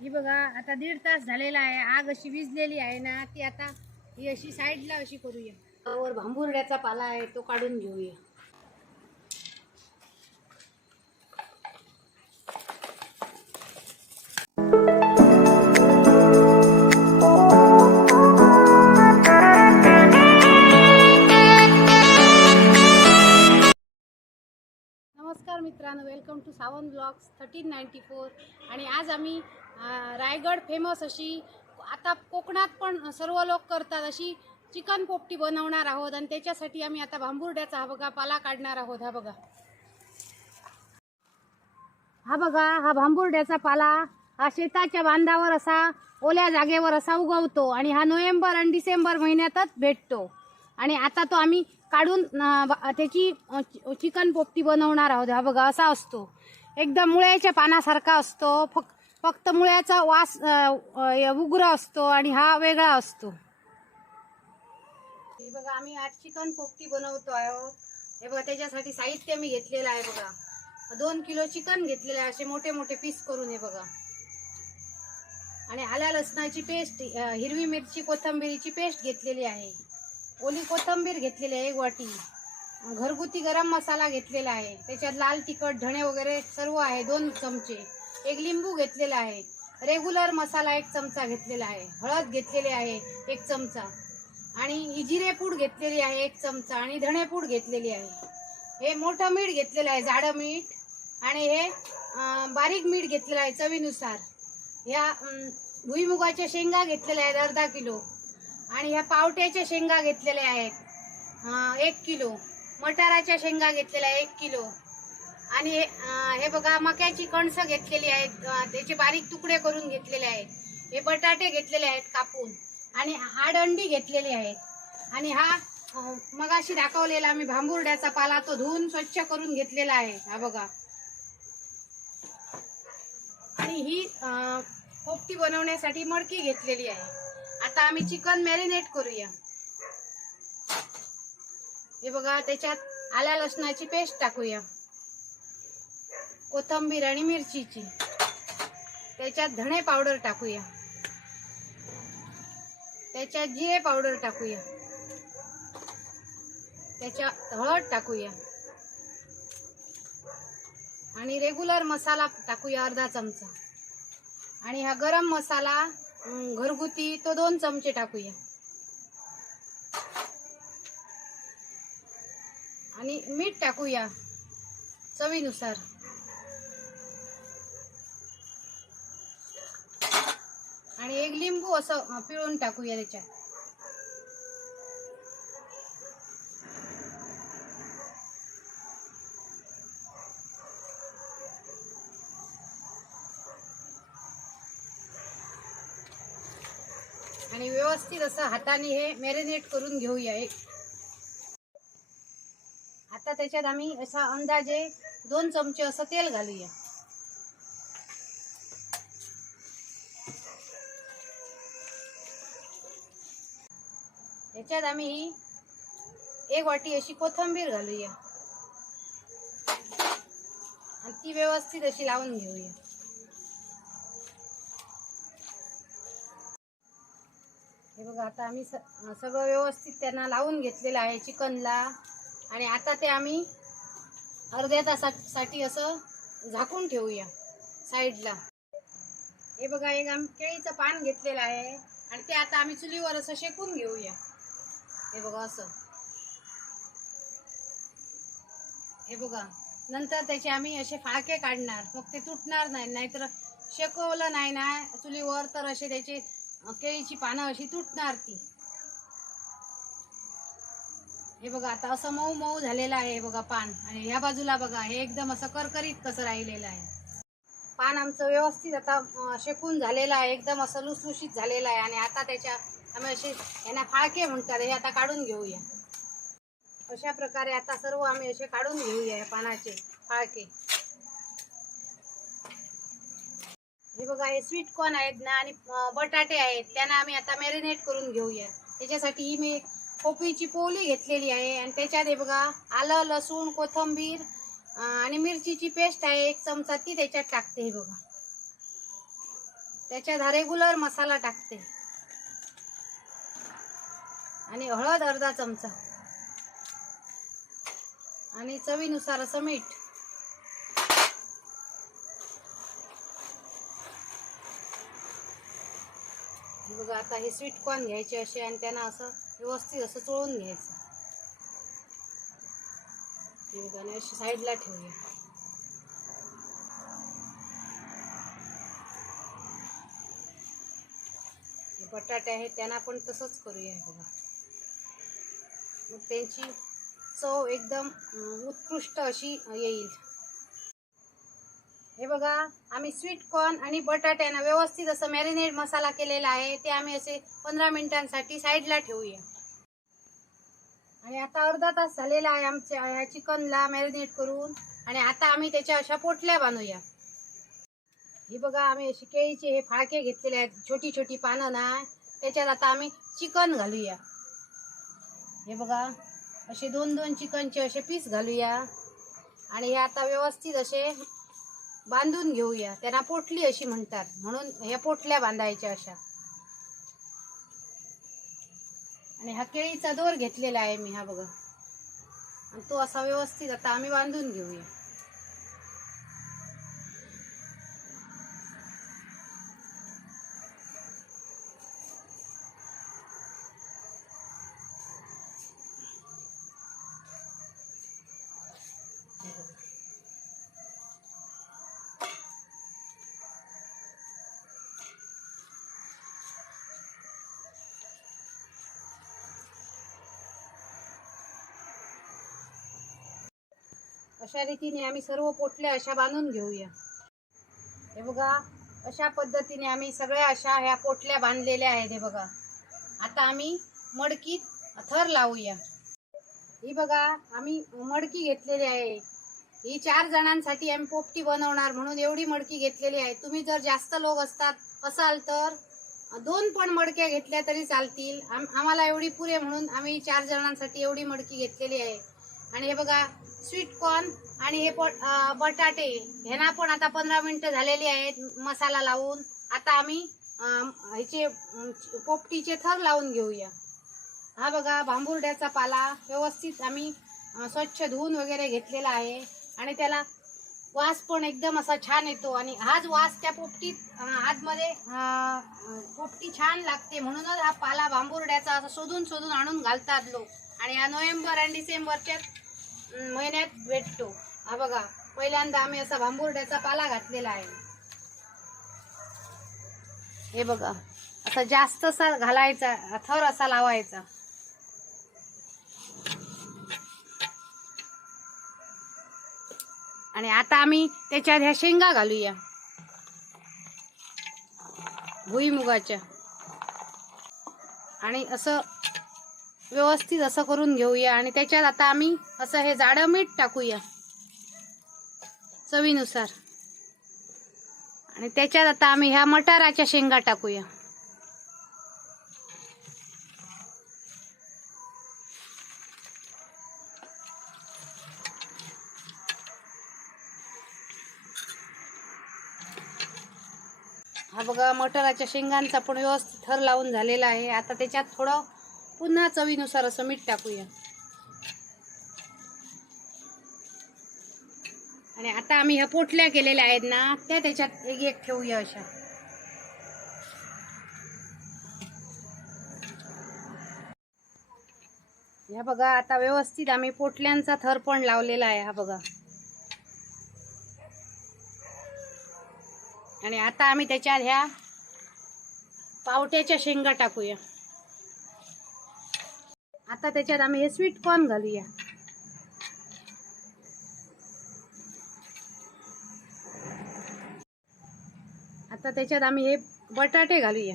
ही बघा आता दीड तास झालेला आहे. आग अशी विजलेली आहे ना ती आता ही अशी साईडला अशी करूया. वर भांबुर्ड्याचा पाला आहे तो काढून घेऊया. Two thousand blogs thirteen ninety four आणि आज आम्ही रायगड फेमस अशी आता कोकणात पण सर्व लोक करतात अशी चिकन पोपटी बनवणार आहोत आणि त्याच्यासाठी आम्ही आता भांबुर्ड्याचा हा बघा पाला काढणार आहोत हा बघा. हा बघा हा भांबुर्ड्याचा पाला हा शेताच्या बांधावर असा ओल्या जागेवर असा उगवतो आणि हा नोव्हेंबर आणि डिसेंबर महिन्यातच भेटतो. आणि आता तो आम्ही काढून त्याची चिकन पोपटी बनवणार आहोत. हा बघा असा असतो. एकदम मुळ्याच्या पानासारखा असतो. फक्त फक्त मुळ्याचा वास उग्र असतो आणि हा वेगळा असतो. हे बघा आम्ही आज चिकन पोपटी बनवतो आहोत हे बघा त्याच्यासाठी साहित्य मी घेतलेलं आहे बघा. दोन किलो चिकन घेतलेलं आहे असे मोठे मोठे पीस करून हे बघा. आणि आल्या लसणाची पेस्ट हिरवी मिरची कोथिंबिरीची पेस्ट घेतलेली आहे. ओली कोथिंबीर घेतलेली आहे एक वाटी. घरगुती गरम मसाला घेतलेला आहे. त्याच्यात लाल तिखट धणे वगैरे सर्व आहे दोन चमचे. एक लिंबू घेतलेला आहे. रेग्युलर मसाला एक चमचा घेतलेला आहे. हळद घेतलेली आहे एक चमचा. आणि ही जिरेपूड घेतलेली आहे एक चमचा आणि धणेपूड घेतलेली आहे. हे मोठं मीठ घेतलेलं आहे जाडं मीठ. आणि हे बारीक मीठ घेतलेलं आहे चवीनुसार. ह्या भुईमुगाच्या शेंगा घेतलेल्या आहेत अर्धा किलो. आणि ह्या पावट्याच्या शेंगा घेतलेल्या आहेत. एक किलो. मटाराच्या शेंगा घेतलेल्या एक किलो. आणि हे हे बघा मक्याची कणसं घेतलेली आहेत. त्याचे बारीक तुकडे करून घेतलेले आहेत. हे बटाटे घेतलेले आहेत कापून. आणि आडंडी घेतलेली आहेत. आणि हा मगाशी दाखवलेला आम्ही भांबुर्ड्याचा पाला तो धुवून स्वच्छ करून घेतलेला आहे. हा बघा. आणि ही अं, पोपटी बनवण्यासाठी मडकी घेतलेली आहे. आता आम्ही चिकन मॅरिनेट करूया. हे बघा त्याच्यात आल्या लसणाची पेस्ट टाकूया. कोथंबीर आणि मिरचीची. त्याच्यात धणे पावडर टाकूया. त्याच्यात जिरे पावडर टाकूया. त्याच्यात हळद टाकूया. आणि रेग्युलर मसाला टाकूया अर्धा चमचा. आणि हा गरम मसाला घरगुती तो दोन चमचे टाकूया. आणि मीठ टाकूया चवीनुसार. आणि एक लिंबू असं पिळून टाकूया त्याच्यात आणि व्यवस्थित असं हाताने हे मॅरिनेट करून घेऊया एक. आता त्याच्यात आम्ही असा अंदाजे दोन चमचे असं तेल घालूया. त्याच्यात आम्ही ही एक वाटी अशी कोथिंबीर घालूया. आणि ती व्यवस्थित अशी लावून घेऊया. हे बघा आता आम्ही स सगळं व्यवस्थित त्यांना लावून घेतलेलं आहे चिकनला. आणि आता ते आम्ही अर्ध्या तासासाठी असं झाकून ठेवूया साईडला. हे बघा एक आम्ही केळीचं पान घेतलेलं आहे. आणि ते आता आम्ही चुलीवर असं शेकून घेऊया. हे बघा असं. हे बघा नंतर त्याचे आम्ही असे फाळके काढणार. मग ते तुटणार नाही नाहीतर शेकवलं नाही ना चुलीवर तर असे त्याचे केळीची पानं अशी तुटणार ती. हे बघा आता असं मऊ मऊ झालेलं आहे बघा पान. आणि ह्या बाजूला बघा हे एकदम असं करकरीत कसं राहिलेलं आहे. पान आमचं व्यवस्थित आता शेकून झालेलं आहे. एकदम असं लुसलुशीत झालेलं आहे. आणि आता त्याच्या आम्ही असे यांना फाळके म्हणतात. हे आता काढून घेऊया. अशा प्रकारे आता सर्व आम्ही असे काढून घेऊया पानाचे फाळके. हे बघा हे स्वीट कॉर्न आहेत ना आणि बटाटे आहेत त्यांना आम्ही आता मॅरिनेट करून घेऊया. त्याच्यासाठी ही मी कोपीची पोली घेतलेली आहे आणि त्याच्यात हे बघा आलं लसूण कोथिंबीर आणि मिरचीची पेस्ट आहे एक चमचा ती त्याच्यात टाकते हे बघा. त्याच्यात हा रेग्युलर मसाला टाकते. आणि हळद अर्धा चमचा. आणि चवीनुसार असं मीठ. बघा आता हे स्वीट कॉर्न घ्यायचे असे आणि त्यांना असं व्यवस्थित असं चोळून घ्यायचं. हे आणि अशी साईडला ठेवूया. बटाटे आहेत त्यांना पण तसंच करूया बघा. मग त्यांची चव एकदम उत्कृष्ट अशी येईल. हे बघा आम्ही स्वीट कॉर्न आणि बटाट्यानं व्यवस्थित असं मॅरिनेट मसाला केलेला आहे ते आम्ही असे पंधरा मिनिटांसाठी साईडला ठेवूया. आणि आता अर्धा तास झालेला आहे आमच्या ह्या चिकनला मॅरिनेट करून आणि आता आम्ही त्याच्या अशा पोटल्या बांधूया हे बघा आम्ही अशी केळीचे हे फाळके घेतलेले आहेत छोटी छोटी पानं ना त्याच्यात आता आम्ही चिकन घालूया. हे बघा असे दोन दोन चिकनचे असे पीस घालूया. आणि हे आता व्यवस्थित असे बांधून घेऊया. त्यांना पोटली अशी म्हणतात. म्हणून ह्या पोटल्या बांधायच्या अशा. आणि हा केळीचा दोर घेतलेला आहे मी हा बघा. आणि तो असा व्यवस्थित आता आम्ही बांधून घेऊया. अशा रीतीने आम्ही सर्व पोटल्या अशा बांधून घेऊया. हे बघा अशा पद्धतीने आम्ही सगळ्या अशा ह्या पोटल्या बांधलेल्या आहेत हे बघा. आता आम्ही मडकीत थर लावूया. ही बघा आम्ही मडकी घेतलेली आहे. ही चार जणांसाठी आम्ही पोपटी बनवणार म्हणून एवढी मडकी घेतलेली आहे. तुम्ही जर जास्त लोक असतात असाल तर दोन पण मडक्या घेतल्या तरी चालतील. आम आम्हाला एवढी पुरे म्हणून आम्ही चार जणांसाठी एवढी मडकी घेतलेली आहे. आणि हे बघा स्वीट कॉर्न आणि हे पोट बटाटे ह्यांना पण आता पंधरा मिनटं झालेली आहेत मसाला लावून. आता आम्ही ह्याचे पोपटीचे थर लावून घेऊया. हा बघा भांबुर्ड्याचा पाला. व्यवस्थित आम्ही स्वच्छ धुवून वगैरे घेतलेला आहे. आणि त्याला वास पण एकदम असा छान येतो. आणि हाच वास त्या पोपटीत आतमध्ये पोपटी छान लागते. म्हणूनच हा पाला भांबुर्ड्याचा असा शोधून शोधून आणून घालतात लोक. आणि हा नोव्हेंबर आणि डिसेंबरच्या महिन्यात भेटतो. हा बघा पहिल्यांदा आम्ही असा भांबुर्ड्याचा पाला घातलेला आहे. हे बघा असा जास्त असा घालायचा थर असा लावायचा. आणि आता आम्ही त्याच्यात ह्या शेंगा घालूया. भुईमुगाच्या. आणि असं व्यवस्थित असं करून घेऊया आणि त्याच्यात आता आम्ही असं हे जाडं मीठ टाकूया. चवीनुसार. आणि त्याच्यात आता आम्ही ह्या मटाराच्या शेंगा टाकूया. हा बघा मटाराच्या शेंगांचा पण व्यवस्थित थर लावून झालेला आहे. आता त्याच्यात थोडं पुन्हा चवीनुसार असं मीठ टाकूया. आणि आता आम्ही ह्या पोटल्या केलेल्या आहेत ना त्या त्याच्यात एक एक ठेवूया अशा. ह्या बघा आता व्यवस्थित आम्ही पोटल्यांचा थर पण लावलेला आहे हा बघा. आणि आता आम्ही त्याच्यात ह्या पावट्याच्या शेंगा टाकूया. आता त्याच्यात आम्ही हे स्वीट कॉर्न घालूया. आता त्याच्यात आम्ही हे बटाटे घालूया.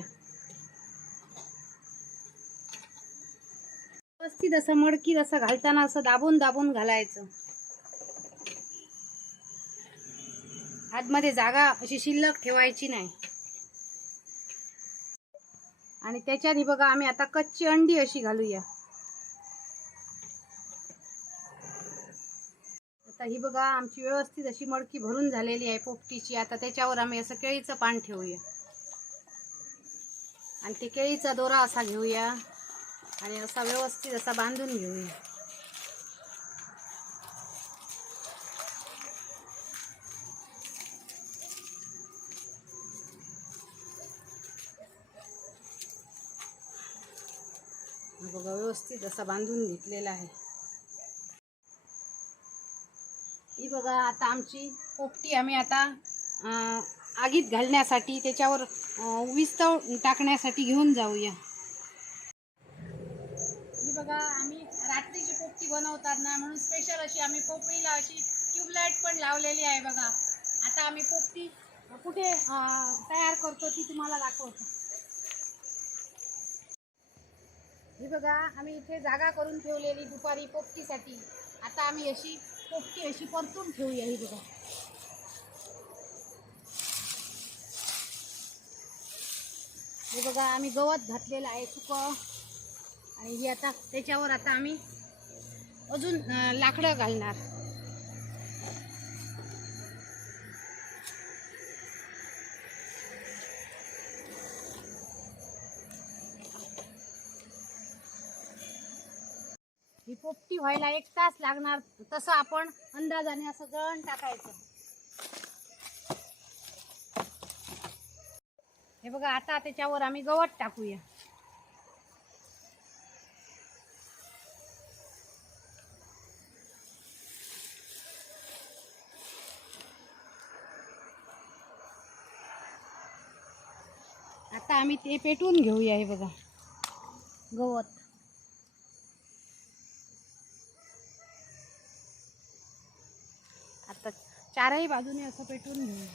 व्यवस्थित असं मडकीत असं घालताना असं दाबून दाबून घालायचं. आतमध्ये जागा अशी शिल्लक ठेवायची नाही. आणि त्याच्यात ही बघा आम्ही आता कच्ची अंडी अशी घालूया. आता ही बघा आमची व्यवस्थित अशी मडकी भरून झालेली आहे पोपटीची. आता त्याच्यावर आम्ही असं केळीचं पान ठेवूया. आणि ते केळीचा दोरा असा घेऊया आणि असा व्यवस्थित असा बांधून घेऊया. बघा व्यवस्थित असा बांधून घेतलेला आहे ही बघा आता आमची पोपटी आम्ही आता आगीत घालण्यासाठी त्याच्यावर विस्तव टाकण्यासाठी घेऊन जाऊया. ही बघा आम्ही रात्रीची पोपटी बनवतात ना म्हणून स्पेशल अशी आम्ही पोपळीला अशी ट्यूबलाईट पण लावलेली आहे बघा. आता आम्ही पोपटी कुठे तयार करतो ती तुम्हाला दाखवतो. ही बघा आम्ही इथे जागा करून ठेवलेली दुपारी पोपटीसाठी. आता आम्ही अशी ओके अशी परतून ठेवूया ही बघा. हे बघा आम्ही गवत घातलेलं आहे सुक. आणि ही आता त्याच्यावर आता आम्ही अजून लाकडं घालणार. ही पोपटी व्हायला एक तास लागणार. तसं आपण अंदाजाने असं जळण टाकायचं. हे बघा आता त्याच्यावर आम्ही गवत टाकूया. आता आम्ही ते पेटवून घेऊया हे बघा. गवत. चारही बाजूने असं पेटवून घेऊ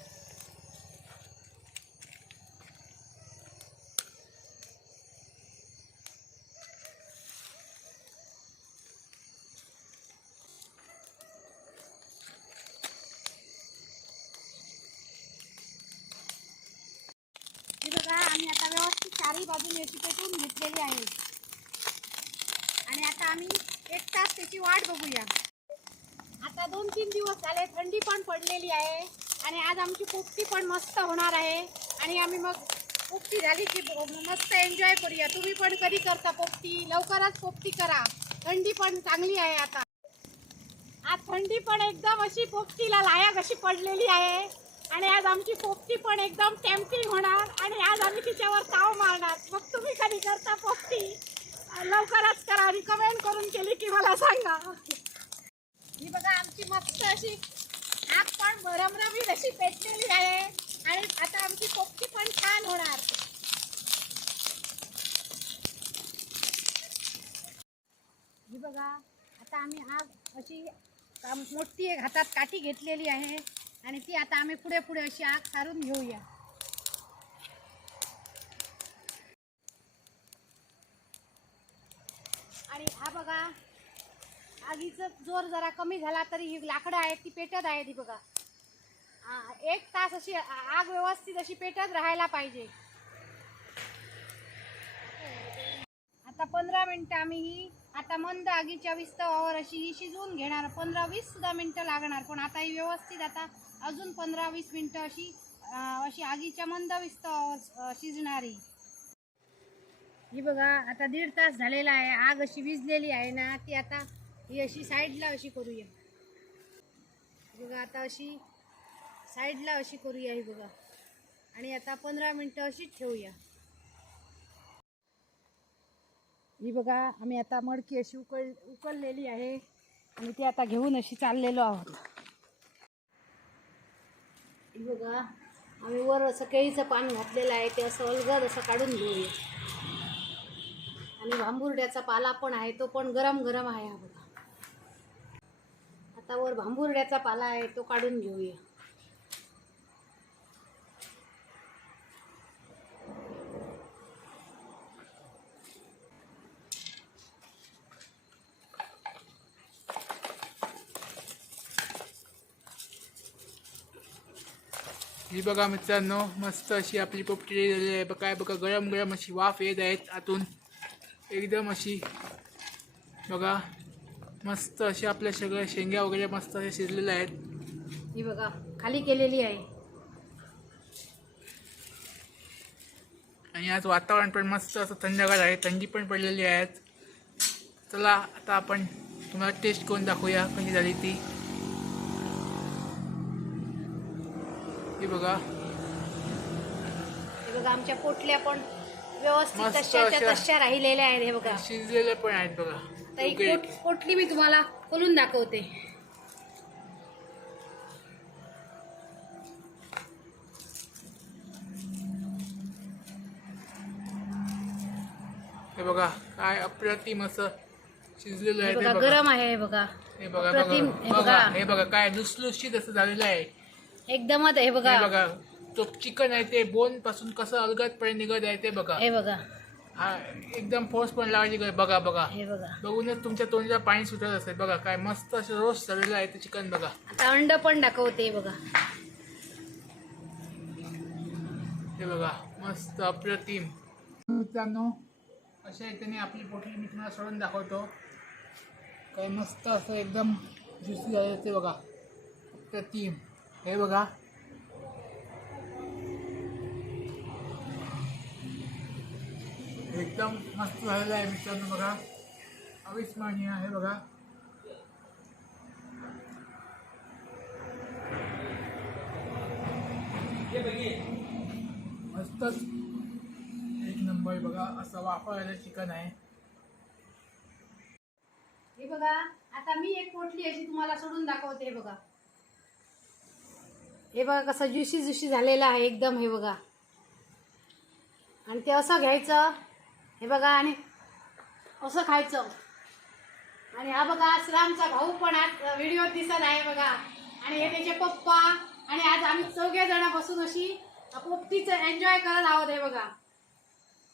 बघा आम्ही आता व्यवस्थित चारही बाजूने याची पेटवून घेतलेली आहे. आणि आता आम्ही एक तास त्याची वाट बघूया. आता दोन तीन दिवस झाले थंडी पण पडलेली आहे. आणि आज आमची पोपटी पण मस्त होणार आहे. आणि आम्ही मग पोपटी झाली की मस्त एन्जॉय करूया. तुम्ही पण कधी करता पोपटी? लवकरच पोपटी करा. थंडी पण चांगली आहे आता. आज थंडी पण एकदम अशी पोपटीला लायक अशी पडलेली आहे. आणि आज आमची पोपटी पण एकदम टेम्पिंग होणार. आणि आज आम्ही तिच्यावर ताव मारणार. मग तुम्ही कधी करता पोपटी? लवकरच करा. आणि कमेंट करून केली की मला सांगा. मस्त अशी आग पण भरमरमीत अशी पेटलेली आहे. आणि आता आमची पोपटी पण छान होणार. ही बघा आता आम्ही आग अशी मोठी एक हातात काठी घेतलेली आहे. आणि ती आता आम्ही पुढे पुढे अशी आग सारून घेऊया आणि हा बघा आगीचा जोर जरा कमी झाला तरी ही लाकडं आहेत ती पेटत आहेत ही बघा. एक तास अशी आग व्यवस्थित अशी पेटत राहायला पाहिजे. आता पंधरा मिनटं आम्ही ही आता मंद आगीच्या विस्तवावर अशी ही शिजवून घेणार. पंधरा वीस सुद्धा मिनटं लागणार पण आता ही व्यवस्थित आता अजून पंधरा वीस मिनटं अशी अशी आगीच्या मंद विस्तवावर शिजणारी. ही बघा आता दीड तास झालेला आहे आग अशी विजलेली आहे ना ती आता ही अशी साईडला अशी करूया. बघा आता अशी साईडला अशी करूया ही बघा. आणि आता पंधरा मिनटं अशीच ठेवूया. ही बघा आम्ही आता मडकी अशी उकळ उकळलेली आहे. आणि ती आता घेऊन अशी चाललेलो आहोत. ही बघा आम्ही वर असं केळीचं पान घातलेलं आहे ते असं अलगद असं काढून घेऊया. आणि भांबुर्ड्याचा पाला पण आहे तो पण गरम गरम आहे हा बघा. आता वर भांबुर्ड्याचा पाला आहे तो काढून घेऊया. ही बघा मित्रांनो मस्त अशी आपली पोपटी झाली आहे. बघा बघा गरम गरम अशी वाफ येत आहेत आतून. एकदम अशी बघा मस्त अशी आपल्या सगळ्या शेंग्या वगैरे मस्त असे शिजलेल्या आहेत. ही बघा खाली केलेली आहे. आणि आज वातावरण पण मस्त असं थंडगार आहे. थंडी पण पडलेली आहे आज. चला आता आपण तुम्हाला टेस्ट करून दाखवूया कशी झाली ती. हे बघा. हे बघा आमच्या पोटल्या पण व्यवस्थित मस्त तशाच्या अशा. तशा राहिलेल्या आहेत हे बघा. शिजलेले पण आहेत बघा. तर ही मी तुम्हाला खोलून दाखवते. हे बघा काय अप्रतिम असं शिजलेलं आहे बघा गरम आहे हे बघा. हे बघा अप्रतिम. हे बघा हे बघा काय लुसलुशीत असं झालेलं आहे. एकदमच हे हे बघा. बघा तो चिकन आहे ते बोनपासून कसं अलगदपणे निघत आहे ते बघा. हे बघा. हा एकदम फोर्स पण लावायची गरज- बघा बघा. हे बघा. बघूनच तुमच्या तोंडाला पाणी सुटत असेल बघा. काय मस्त असं रोस्ट झालेलं आहे ते चिकन बघा. आता अंड पण दाखवते बघा. हे बघा मस्त अप्रतिम मित्रांनो अशा रीतीने आपली पोटली मी तुम्हाला सोडून दाखवतो. काय मस्त असं एकदम ज्युसी झालेलं ते बघा. अप्रतिम हे बघा. एकदम मस्त झालेलं आहे मित्रांनो बघा. अविस्मरणीय आहे बघा. मस्तच. एक नंबर बघा. असं वापरायला चिकन आहे. हे बघा आता मी एक पोटली अशी तुम्हाला सोडून दाखवते हे बघा. हे बघा कसं ज्युशी ज्युशी झालेलं आहे एकदम हे बघा. आणि ते असं घ्यायचं. हे बघा आणि असं खायचं. आणि हा बघा श्रामचा भाऊ पण आज व्हिडिओ दिसत आहे बघा. आणि हे त्याचे पप्पा आणि आज आम्ही चौघे जण बसून अशी पोपटीचं एन्जॉय करत आहोत हे बघा.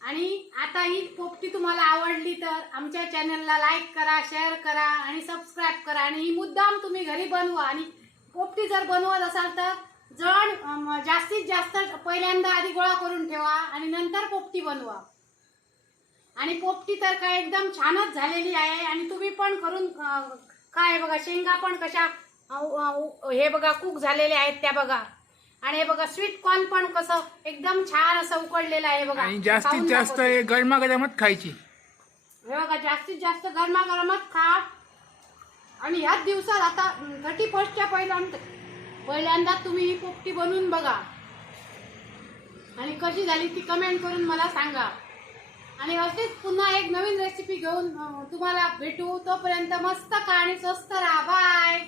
आणि आता ही पोपटी तुम्हाला आवडली तर आमच्या चॅनलला लाईक करा शेअर करा आणि सबस्क्राईब करा. आणि ही मुद्दाम तुम्ही घरी बनवा. आणि पोपटी जर बनवत असाल तर जण जास्तीत जास्त पहिल्यांदा आधी गोळा करून ठेवा आणि नंतर पोपटी बनवा. आणि पोपटी तर काय एकदम छानच झालेली आहे. आणि तुम्ही पण करून काय बघा शेंगा पण कशा हे बघा कुक झालेल्या आहेत त्या बघा. आणि हे बघा स्वीट कॉर्न पण कसं एकदम छान असं उकडलेलं आहे बघा. आणि जास्तीत जास्त गरमागरमच खायची. हे बघा जास्तीत जास्त गरमागरमच खा. आणि ह्याच दिवसात आता थर्टी फर्स्टच्या पहिल्यांदा पहिल्यांदा तुम्ही ही पोपटी बनवून बघा. आणि कशी झाली ती कमेंट करून मला सांगा. आणि असेच पुन्हा एक नवीन रेसिपी घेऊन तुम्हाला भेटू. तोपर्यंत मस्त खा आणि स्वस्त राहा. बाय